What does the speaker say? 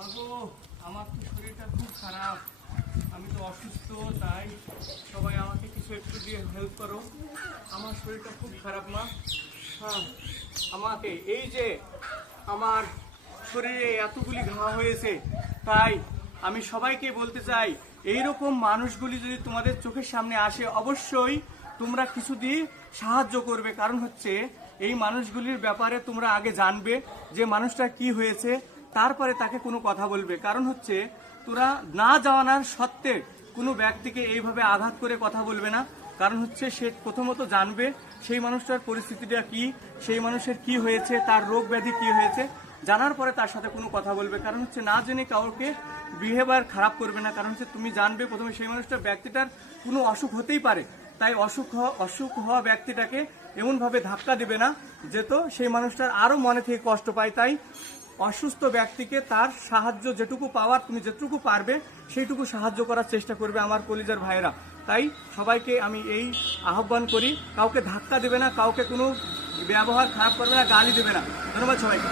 মাগো, আমার তো শরীরটা খুব খারাপ, আমি তো অসুস্থ, তাই সবাই আমাকে কিছু একটু দিয়ে হেল্প করো। আমার শরীরটা খুব খারাপ মা। হ্যাঁ, আমাকে এই যে আমার শরীরে এতগুলি ঘা হয়েছে, তাই আমি সবাইকে বলতে চাই এইরকম মানুষগুলি যদি তোমাদের চোখের সামনে আসে অবশ্যই তোমরা কিছু দিয়ে সাহায্য করবে। কারণ হচ্ছে এই মানুষগুলির ব্যাপারে তোমরা আগে জানবে যে মানুষটা কি হয়েছে, তারপরে তাকে কোনো কথা বলবে। কারণ হচ্ছে তোরা না জানার সত্ত্বে কোনো ব্যক্তিকে এইভাবে আঘাত করে কথা বলবে না। কারণ হচ্ছে সে প্রথমত জানবে সেই মানুষটার পরিস্থিতিটা কি, সেই মানুষের কি হয়েছে, তার রোগ ব্যাধি কি হয়েছে, জানার পরে তার সাথে কোনো কথা বলবে। কারণ হচ্ছে না জেনে কাউকে বিহেভিয়ার খারাপ করবে না। কারণ হচ্ছে তুমি জানবে প্রথমে সেই মানুষটার ব্যক্তিটার কোনো অসুখ হতেই পারে, তাই অসুখ হওয়া ব্যক্তিটাকে এমনভাবে ধাক্কা দিবে না যে তো সেই মানুষটার আরও মনে থেকে কষ্ট পায়। তাই অসুস্থ ব্যক্তিকে তার সাহায্য যেটুকু পাওয়ার তুমি যেটুকু পারবে সেইটুকু সাহায্য করার চেষ্টা করবে আমার কলিজার ভাইয়েরা। তাই সবাইকে আমি এই আহ্বান করি, কাউকে ধাক্কা দেবে না, কাউকে কোনো ব্যবহার খারাপ করবে না, গালি দেবে না। ধন্যবাদ সবাইকে।